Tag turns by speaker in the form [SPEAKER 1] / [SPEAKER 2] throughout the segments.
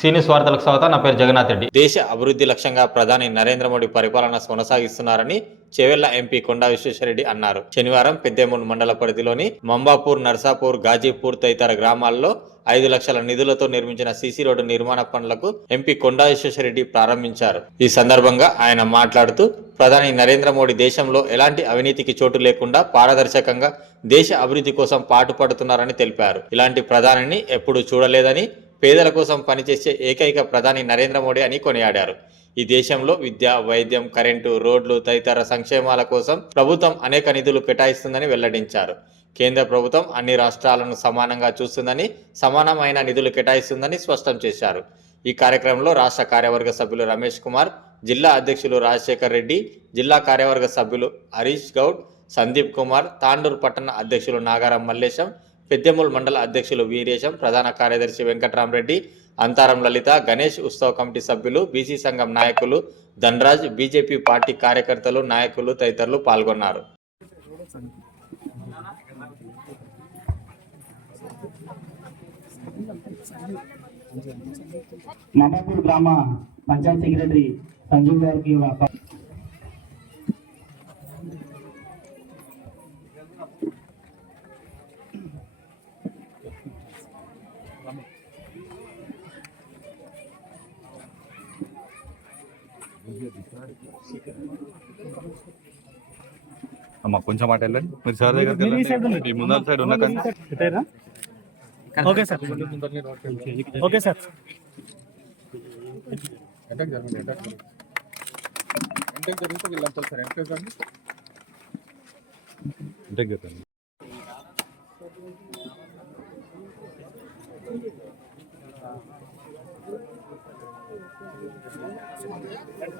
[SPEAKER 1] సీనియస్ వార్తలకు స్వాగతం నా పేరు జగన్నాథ్ రెడ్డి.
[SPEAKER 2] దేశ అభివృద్ధి లక్ష్యంగా ప్రధాని నరేంద్ర మోడీ పరిపాలన కొనసాగిస్తున్నారని చేవెళ్ళ ఎంపీ కొండా విశ్వేశ్వరరెడ్డి అన్నారు. శనివారం పెద్దేమూరు మండల పరిధిలోని మంబాపూర్ నర్సాపూర్ గాజీపూర్ తదితర గ్రామాల్లో ఐదు లక్షల నిధులతో నిర్మించిన సీసీ రోడ్డు నిర్మాణ పనులకు ఎంపీ కొండా విశ్వేశ్వరరెడ్డి ప్రారంభించారు. ఈ సందర్భంగా ఆయన మాట్లాడుతూ ప్రధాని నరేంద్ర మోడీ దేశంలో ఎలాంటి అవినీతికి చోటు లేకుండా పారదర్శకంగా దేశ అభివృద్ధి కోసం పాటుపడుతున్నారని తెలిపారు. ఇలాంటి ప్రధానిని ఎప్పుడూ చూడలేదని పేదల కోసం పనిచేసే ఏకైక ప్రధాని నరేంద్ర మోడీ అని కొనియాడారు. ఈ దేశంలో విద్య వైద్యం కరెంటు రోడ్లు తదితర సంక్షేమాల కోసం ప్రభుత్వం అనేక నిధులు కేటాయిస్తుందని వెల్లడించారు. కేంద్ర ప్రభుత్వం అన్ని రాష్ట్రాలను సమానంగా చూస్తుందని సమానమైన నిధులు కేటాయిస్తుందని స్పష్టం చేశారు. ఈ కార్యక్రమంలో రాష్ట్ర కార్యవర్గ సభ్యులు రమేష్ కుమార్ జిల్లా అధ్యక్షులు రాజశేఖర్ రెడ్డి జిల్లా కార్యవర్గ సభ్యులు హరీష్ గౌడ్ సందీప్ కుమార్ తాండూర్ పట్టణ అధ్యక్షులు నాగారం మల్లేశం పెద్దెమూల్ మండల అధ్యక్షులు వీరేశం ప్రధాన కార్యదర్శి వెంకట్రామరెడ్డి అంతారం లలిత గణేష్ ఉత్సవ కమిటీ సభ్యులు బీసీ సంఘం నాయకులు ధనరాజ్ బీజేపీ పార్టీ కార్యకర్తలు నాయకులు తదితరులు పాల్గొన్నారు.
[SPEAKER 3] మమాపూర్ గ్రామ పంచాయత్ సెక్రటరీ సంజీవ్ గారికి
[SPEAKER 4] అమ్మ కొంచెం మాట వెళ్ళండి. మీరు సార్ ఈ ముందర సైడ్ ఉన్న
[SPEAKER 3] ఓకే సార్. Okay sir.
[SPEAKER 4] ఇంటికి చెప్పండి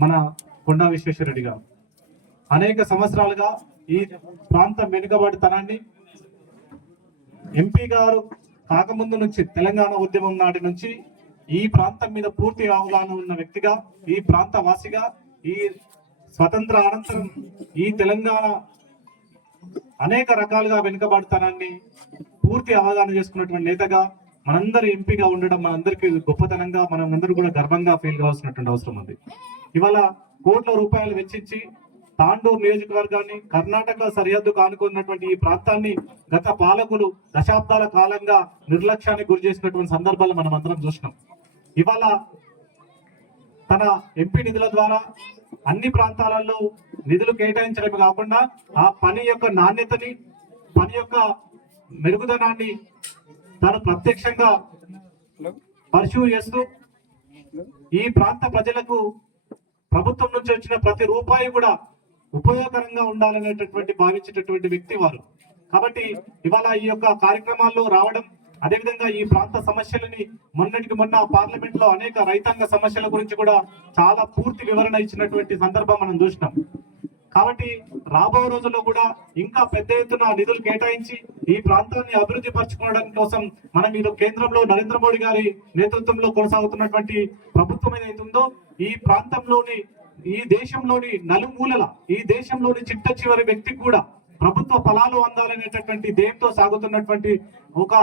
[SPEAKER 3] మన కొండా విశ్వేశ్వరరెడ్డి గారు. అనేక సంవత్సరాలుగా ఈ ప్రాంతం వెనుకబడితనాన్ని ఎంపీ గారు కాకముందు నుంచి తెలంగాణ ఉద్యమం నాటి నుంచి ఈ ప్రాంతం మీద పూర్తి అవగాహన ఉన్న వ్యక్తిగా ఈ ప్రాంత వాసిగా ఈ స్వతంత్ర అనంతరం ఈ తెలంగాణ అనేక రకాలుగా వెనుకబడతానాన్ని పూర్తి అవగాహన చేసుకున్నటువంటి నేతగా మనందరూ ఎంపీగా ఉండడం మనందరికీ గొప్పతనంగా మనం అందరూ కూడా గర్వంగా ఫీల్ కావాల్సినటువంటి అవసరం ఉంది. ఇవాళ కోట్ల రూపాయలు వెచ్చించి తాండూరు నియోజకవర్గాన్ని కర్ణాటక సరిహద్దుకు ఆనుకున్నటువంటి ఈ ప్రాంతాన్ని గత పాలకులు దశాబ్దాల కాలంగా నిర్లక్ష్యానికి గురి చేసినటువంటి సందర్భాలు మనం అందరం చూసినాం. ఇవాళ తన ఎంపీ నిధుల ద్వారా అన్ని ప్రాంతాలలో నిధులు కేటాయించడమే కాకుండా ఆ పని యొక్క నాణ్యతని పని యొక్క మెరుగుదనాన్ని తాను ప్రత్యక్షంగా పరిశీలి చేస్తూ ఈ ప్రాంత ప్రజలకు ప్రభుత్వం నుంచి వచ్చిన ప్రతి రూపాయి కూడా ఉపయోగకరంగా ఉండాలనేటటువంటి భావించేటటువంటి వ్యక్తి వారు. కాబట్టి ఇవాళ ఈ యొక్క కార్యక్రమాల్లో రావడం అదేవిధంగా ఈ ప్రాంత సమస్యలని మొన్నటికి మొన్న పార్లమెంట్లో అనేక రైతాంగ సమస్యల గురించి కూడా చాలా పూర్తి వివరణ ఇచ్చినటువంటి సందర్భం మనం చూసినాం. కాబట్టి రాబో రోజుల్లో కూడా ఇంకా పెద్ద ఎత్తున నిధులు కేటాయించి ఈ ప్రాంతాన్ని అభివృద్ధి పరచుకోవడం కోసం మనం మీరు కేంద్రంలో నరేంద్ర మోడీ గారి నేతృత్వంలో కొనసాగుతున్నటువంటి ప్రభుత్వం ఏదైతుందో ఈ ప్రాంతంలోని ఈ దేశంలోని నలుమూలల ఈ దేశంలోని చిట్ట చివరి వ్యక్తి కూడా ప్రభుత్వ ఫలాలు అందాలనేటటువంటి ధ్యేయంతో సాగుతున్నటువంటి ఒక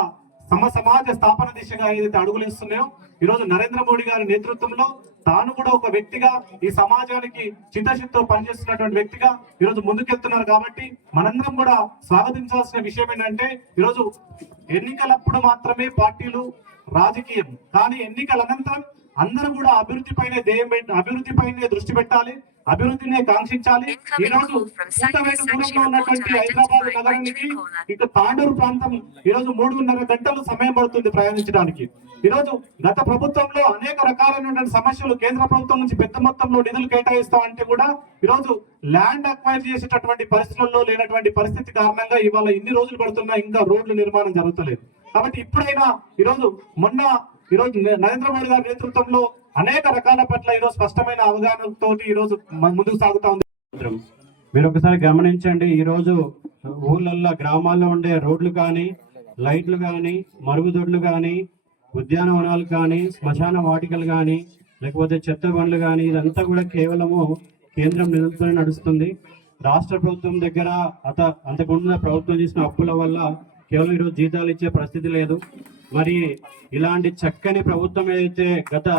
[SPEAKER 3] సమ సమాజ స్థాపన దిశగా ఏదైతే అడుగులు ఇస్తున్నాయో ఈ రోజు నరేంద్ర మోడీ గారి నేతృత్వంలో తాను కూడా ఒక వ్యక్తిగా ఈ సమాజానికి చిత్తశుద్ధితో పనిచేస్తున్నటువంటి వ్యక్తిగా ఈ రోజు ముందుకెళ్తున్నారు కాబట్టి మనందరం కూడా స్వాగతించాల్సిన విషయం ఏంటంటే ఈరోజు ఎన్నికలప్పుడు మాత్రమే పార్టీలు రాజకీయం. కానీ ఎన్నికల అనంతరం అందరూ కూడా అభివృద్ధి పైన ధ్యేయం పెట్టి అభివృద్ధి పైన దృష్టి పెట్టాలి. అభివృద్ధిని కాంక్షించాలి. ఈ
[SPEAKER 5] Incoming
[SPEAKER 3] రోజు
[SPEAKER 5] call from
[SPEAKER 3] కూతవేటు
[SPEAKER 5] Cyprus
[SPEAKER 3] దూరంలో ఉన్నటువంటి హైదరాబాద్ నగరానికి. ఇక తాండూరు ప్రాంతం ఈ రోజు మూడున్నర గంటలు సమయం పడుతుంది ప్రయాణించడానికి. ఈ రోజు గత ప్రభుత్వంలో అనేక రకాలైనటువంటి సమస్యలు కేంద్ర ప్రభుత్వం నుంచి పెద్ద మొత్తంలో నిధులు కేటాయిస్తామంటే కూడా ఈ రోజు ల్యాండ్ అక్వైర్ చేసేటటువంటి పరిస్థితుల్లో లేనటువంటి పరిస్థితి కారణంగా ఇవాళ ఇన్ని రోజులు పడుతున్నా ఇంకా రోడ్లు నిర్మాణం జరుగుతలేదు. కాబట్టి ఇప్పుడైనా ఈ రోజు మొన్న ఈ రోజు నరేంద్ర మోడీ గారి నేతృత్వంలో అనేక రకాల పట్ల ఈరోజు స్పష్టమైన అవగాహనతో ఈరోజు ముందుకు సాగుతా ఉంది.
[SPEAKER 6] మీరు ఒకసారి గమనించండి ఈరోజు ఊళ్ళల్లో గ్రామాల్లో ఉండే రోడ్లు కానీ లైట్లు కానీ మరుగుదొడ్లు కానీ ఉద్యానవనాలు కానీ శ్మశాన వాటికలు కానీ లేకపోతే చెత్త బండ్లు కానీ ఇదంతా కూడా కేవలము కేంద్రం నిరంతరం నడుస్తుంది. రాష్ట్ర ప్రభుత్వం దగ్గర అత అంతకుముందు ప్రభుత్వం చేసిన అప్పుల వల్ల కేవలం ఈరోజు జీతాలు ఇచ్చే పరిస్థితి లేదు. మరి ఇలాంటి చక్కని ప్రభుత్వం ఏదైతే గత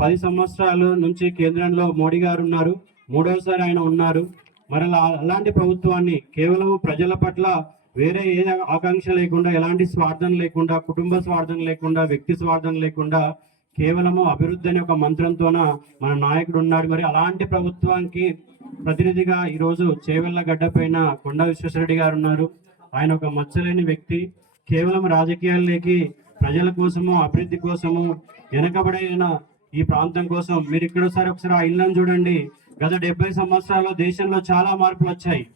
[SPEAKER 6] పది సంవత్సరాల నుంచి కేంద్రంలో మోడీ గారు ఉన్నారు. మూడవసారి ఆయన ఉన్నారు. మరి అలాంటి ప్రభుత్వాన్ని కేవలం ప్రజల పట్ల వేరే ఏ ఆకాంక్ష లేకుండా ఎలాంటి స్వార్థం లేకుండా కుటుంబ స్వార్థం లేకుండా వ్యక్తి స్వార్థం లేకుండా కేవలము అభివృద్ధి అనే ఒక మంత్రంతోన మన నాయకుడు ఉన్నాడు. మరి అలాంటి ప్రభుత్వానికి ప్రతినిధిగా ఈరోజు చేవెళ్ళ గడ్డ పైన కొండ విశ్వేశ్వరరెడ్డి గారు ఉన్నారు. ఆయన ఒక మచ్చలేని వ్యక్తి. కేవలం రాజకీయాల్లోకి ప్రజల కోసము అభివృద్ధి కోసము వెనకబడిన ఈ ప్రాంతం కోసం మీరు ఇక్కడోసారి ఒకసారి ఆ ఇళ్ళని చూడండి. గత డెబ్బై సంవత్సరాల్లో దేశంలో చాలా మార్పులు వచ్చాయి.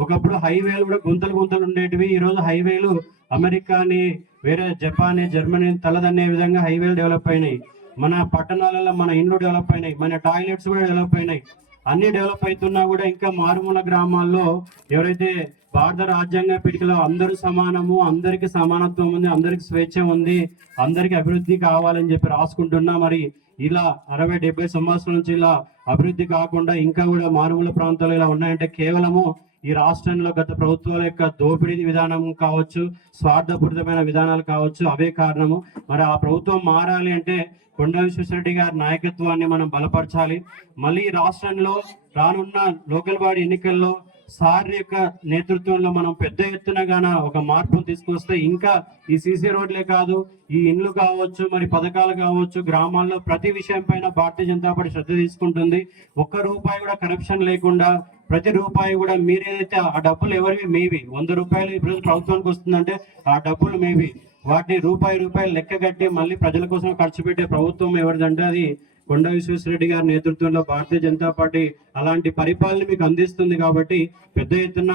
[SPEAKER 6] ఒకప్పుడు హైవేలు కూడా గుంతలు గుంతలు ఉండేటివి. ఈరోజు హైవేలు అమెరికాని వేరే జపాన్ జర్మనీ తలదన్నే విధంగా హైవేలు డెవలప్ అయినాయి. మన పట్టణాలలో మన ఇండ్లు డెవలప్ అయినాయి. మన టాయిలెట్స్ కూడా డెవలప్ అయినాయి. అన్ని డెవలప్ అవుతున్నా కూడా ఇంకా మారుమూల గ్రామాల్లో ఎవరైతే భారత రాజ్యాంగ పీఠికలో అందరూ సమానము అందరికి సమానత్వం ఉంది అందరికి స్వేచ్ఛ ఉంది అందరికి అభివృద్ధి కావాలని చెప్పి రాసుకుంటున్నా. మరి ఇలా అరవై డెబ్బై సంవత్సరాల నుంచి ఇలా అభివృద్ధి కాకుండా ఇంకా కూడా మారుమూల ప్రాంతాలు ఇలా ఉన్నాయంటే కేవలము ఈ రాష్ట్రంలో గత ప్రభుత్వాల యొక్క దోపిడీ విధానం కావచ్చు స్వార్థపూరితమైన విధానాలు కావచ్చు అవే కారణము. మరి ఆ ప్రభుత్వం మారాలి అంటే కొండ విశ్వేశ్వరరెడ్డి గారి నాయకత్వాన్ని మనం బలపరచాలి. మళ్ళీ ఈ రాష్ట్రంలో రానున్న లోకల్ బాడీ ఎన్నికల్లో సార్ యొక్క నేతృత్వంలో మనం పెద్ద ఎత్తున గాన ఒక మార్పును తీసుకొస్తే ఇంకా ఈ సీసీ రోడ్లే కాదు ఈ ఇండ్లు కావచ్చు మరి పథకాలు కావచ్చు గ్రామాల్లో ప్రతి విషయం పైన భారతీయ జనతా పార్టీ శ్రద్ధ తీసుకుంటుంది. ఒక్క రూపాయి కూడా కరప్షన్ లేకుండా ప్రతి రూపాయి కూడా మీరేదైతే ఆ డబ్బులు ఎవరివి మీవి. వంద రూపాయలు ఇప్పుడు ప్రభుత్వానికి వస్తుందంటే ఆ డబ్బులు మీవి. వాటిని రూపాయి రూపాయలు లెక్క కట్టి మళ్ళీ ప్రజల కోసం ఖర్చు పెట్టే ప్రభుత్వం ఎవరిదంటే అది కొండ విశ్వేశ్వరరెడ్డి గారి నేతృత్వంలో భారతీయ జనతా పార్టీ అలాంటి పరిపాలన మీకు అందిస్తుంది కాబట్టి పెద్ద ఎత్తున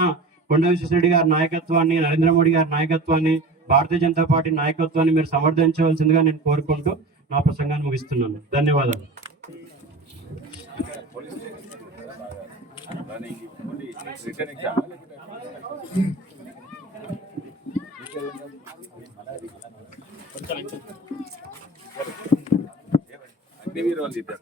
[SPEAKER 6] కొండ విశ్వేశ్వరరెడ్డి గారి నాయకత్వాన్ని నరేంద్ర మోడీ గారి నాయకత్వాన్ని భారతీయ జనతా పార్టీ నాయకత్వాన్ని మీరు సమర్థించవలసిందిగా నేను కోరుకుంటూ నా ప్రసంగాన్ని ముగిస్తున్నాను. ధన్యవాదాలు.
[SPEAKER 7] अग्निवीर वाली कट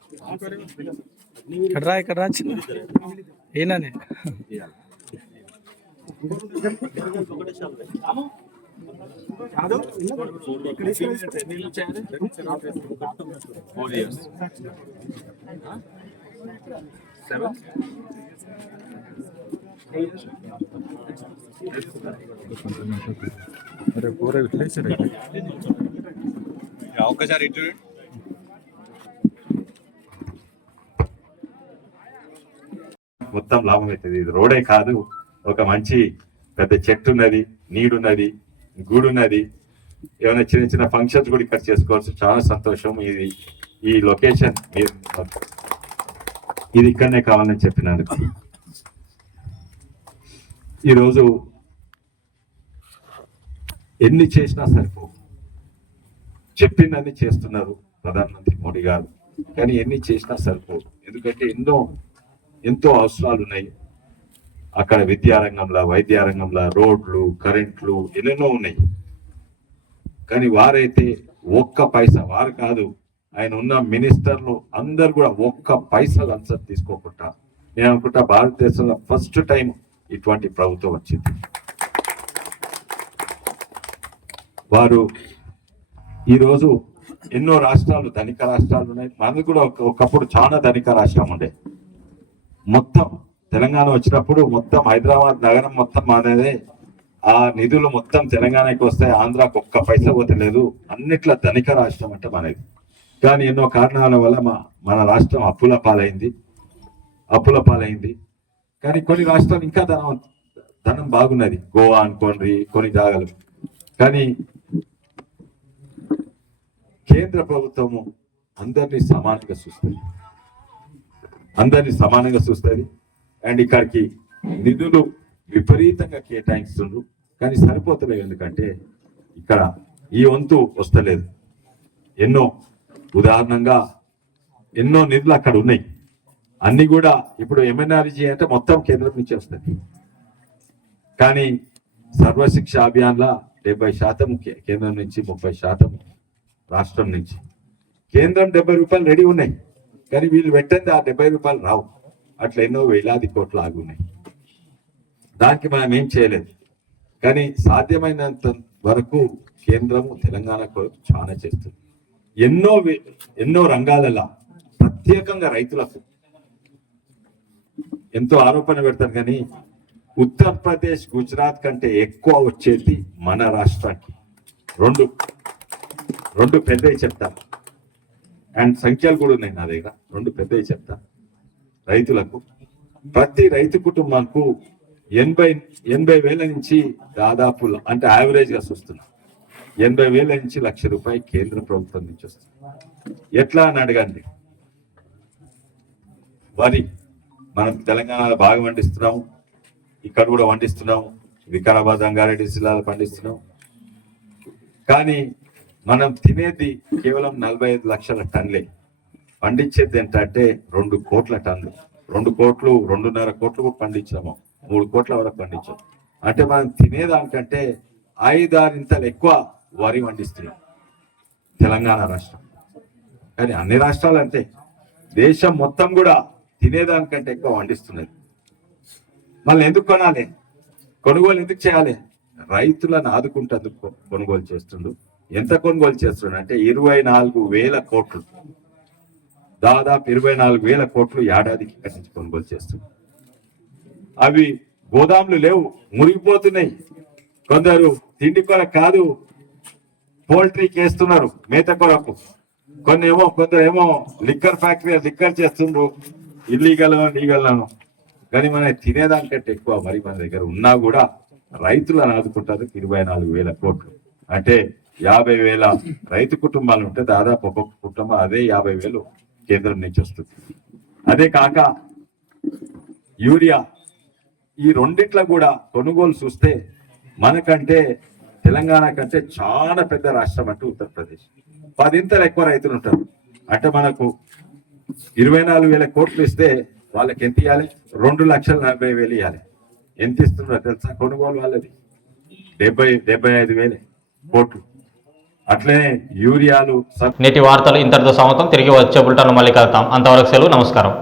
[SPEAKER 7] अरे पूरे विश्लेषण
[SPEAKER 4] है क्या इंटरव्यू
[SPEAKER 8] మొత్తం లాభం అవుతుంది. ఇది రోడే కాదు. ఒక మంచి పెద్ద చెట్టు ఉన్నది నీడున్నది గూడున్నది. ఏమైనా చిన్న చిన్న ఫంక్షన్స్ కూడా ఇక్కడ చేసుకోవచ్చు. చాలా సంతోషం. ఇది ఈ లొకేషన్ ఇది ఇక్కడనే కావాలని చెప్పినందుకు. ఈరోజు ఎన్ని చేసినా సరిపో చెప్పిందని చేస్తున్నారు ప్రధానమంత్రి మోడీ గారు. కానీ ఎన్ని చేసినా సరిపో ఎందుకంటే ఎన్నో ఎంతో అవసరాలు ఉన్నాయి అక్కడ విద్యారంగంలో వైద్యారంగంలో రోడ్లు కరెంట్లు ఎన్నెన్నో ఉన్నాయి. కానీ వారైతే ఒక్క పైసా వారు కాదు ఆయన ఉన్న మినిస్టర్లు అందరు కూడా ఒక్క పైసలు లంచం తీసుకోకుండా నేను అనుకుంటా భారతదేశంలో ఫస్ట్ టైం ఇటువంటి ప్రభుత్వం వచ్చింది. వారు ఈరోజు ఎన్నో రాష్ట్రాలు ధనిక రాష్ట్రాలు ఉన్నాయి. మనది కూడా ఒకప్పుడు చాలా ధనిక రాష్ట్రం ఉండే. మొత్తం తెలంగాణ వచ్చినప్పుడు మొత్తం హైదరాబాద్ నగరం మొత్తం మాదేదే ఆ నిధులు మొత్తం తెలంగాణకి వస్తాయి. ఆంధ్రాకు ఒక్క పైసా పోతలేదు అన్నిట్లో ధనిక రాష్ట్రం అంటే మనది. కానీ ఎన్నో కారణాల వల్ల మా మన రాష్ట్రం అప్పుల పాలైంది. అప్పుల పాలైంది. కానీ కొన్ని రాష్ట్రాలు ఇంకా ధనం ధనం బాగున్నది. గోవా అనుకోండి కొన్ని జాగాలు. కానీ కేంద్ర ప్రభుత్వము అందరినీ సమానంగా చూస్తుంది. అందరినీ సమానంగా చూస్తుంది. అండ్ ఇక్కడికి నిధులు విపరీతంగా కేటాయిస్తుండ్రు. కానీ సరిపోతలేవు ఎందుకంటే ఇక్కడ ఈ వంతు వస్తలేదు. ఎన్నో ఉదాహరణంగా ఎన్నో నిధులు అక్కడ ఉన్నాయి. అన్ని కూడా ఇప్పుడు ఎంఎన్ఆర్జీ అంటే మొత్తం కేంద్రం నుంచి వస్తుంది. కానీ సర్వశిక్ష అభియాన్లా డెబ్బై శాతం కేంద్రం నుంచి ముప్పై శాతం రాష్ట్రం నుంచి. కేంద్రం డెబ్బై రూపాయలు రెడీ ఉన్నాయి. కానీ వీళ్ళు పెట్టండి ఆ డెబ్బై రూపాయలు రావు. అట్లా ఎన్నో వేలాది కోట్లు ఆగున్నాయి. దానికి మనం ఏం చేయలేదు. కానీ సాధ్యమైనంత వరకు కేంద్రము తెలంగాణ కొరకు చాలా చేస్తుంది. ఎన్నో ఎన్నో రంగాలలో ప్రత్యేకంగా రైతులకు ఎంతో ఆరోపణ పెడతారు కానీ ఉత్తరప్రదేశ్ గుజరాత్ కంటే ఎక్కువ వచ్చేది మన రాష్ట్రానికి. రెండు రెండు పెద్దవి చెప్తారు అండ్ సంఖ్యలు కూడా ఉన్నాయి నా దగ్గర. రెండు పెద్దవి చెప్తా. రైతులకు. ప్రతి రైతు కుటుంబంకు ఎనభై ఎనభై వేల నుంచి దాదాపు అంటే యావరేజ్గా చూస్తున్నాం చూస్తున్నా. ఎనభై వేల నుంచి లక్ష రూపాయలు కేంద్ర ప్రభుత్వం నుంచి వస్తుంది. ఎట్లా అని అడగండి? వరి. మనం తెలంగాణలో బాగా పండిస్తున్నాము. ఇక్కడ కూడా పండిస్తున్నాము. వికారాబాద్ రంగారెడ్డి జిల్లాలో పండిస్తున్నాం కానీ మనం తినేది కేవలం నలభై ఐదు లక్షల టన్లే. పండించేది ఏంటంటే రెండు కోట్ల టన్లు. రెండు కోట్లు రెండున్నర కోట్లు కూడా పండించాము. మూడు కోట్ల వరకు పండించాం అంటే మనం తినేదానికంటే ఐదారింతలు ఎక్కువ వరి పండిస్తున్నాం. తెలంగాణ రాష్ట్రం. కానీ అన్ని రాష్ట్రాలు అంతే. దేశం మొత్తం కూడా తినేదానికంటే ఎక్కువ పండిస్తున్నది. మళ్ళీ ఎందుకు కొనాలి? కొనుగోలు ఎందుకు చేయాలి? రైతులను ఆదుకుంటేందుకు కొ- కొనుగోలు చేస్తుండు ఎంత కొనుగోలు చేస్తున్నాడు? అంటే ఇరవై నాలుగు వేల కోట్లు. దాదాపు ఇరవై నాలుగు వేల కోట్లు ఏడాదికి ఇక్కడి నుంచి కొనుగోలు చేస్తున్నాడు. అవి గోదాములు లేవు మురిగిపోతున్నాయి. కొందరు తిండి కొర కాదు పోల్ట్రీకి వేస్తున్నారు మేత కొరకు. కొన్ని ఏమో కొందరు ఏమో లిక్కర్ ఫ్యాక్టరీ లిక్కర్ చేస్తుండ్రు ఇల్లీగల్ నీగలను కానీ మన తినేదానికంటే ఎక్కువ మరి మన దగ్గర ఉన్నా కూడా రైతులను ఆదుకుంటారు ఇరవై నాలుగు వేల కోట్లు. అంటే యాభై వేల రైతు కుటుంబాలు ఉంటే దాదాపు ఒక్కొక్క కుటుంబం అదే యాభై వేలు కేంద్రం నుంచి వస్తుంది. అదే కాక యూరియా ఈ రెండిట్లో కూడా కొనుగోలు చూస్తే మనకంటే తెలంగాణ కంటే చాలా పెద్ద రాష్ట్రం అంటే ఉత్తరప్రదేశ్. పదింతలు ఎక్కువ రైతులు ఉంటారు. అంటే మనకు ఇరవై నాలుగు వేల కోట్లు ఇస్తే వాళ్ళకి ఎంత ఇవ్వాలి రెండు లక్షల నలభై వేలు ఇవ్వాలి ఎంత ఇస్తున్నారో తెలుసా? కొనుగోలు వాళ్ళది. డెబ్బై డెబ్బై ఐదు వేలే కోట్లు. అట్లనే యూరియాలు
[SPEAKER 1] నేటి వార్తలు ఇంతటితో సమతం తిరిగి వచ్చే బుల్టన్ మళ్ళీ కలుతాం అంతవరకు సెలవు నమస్కారం.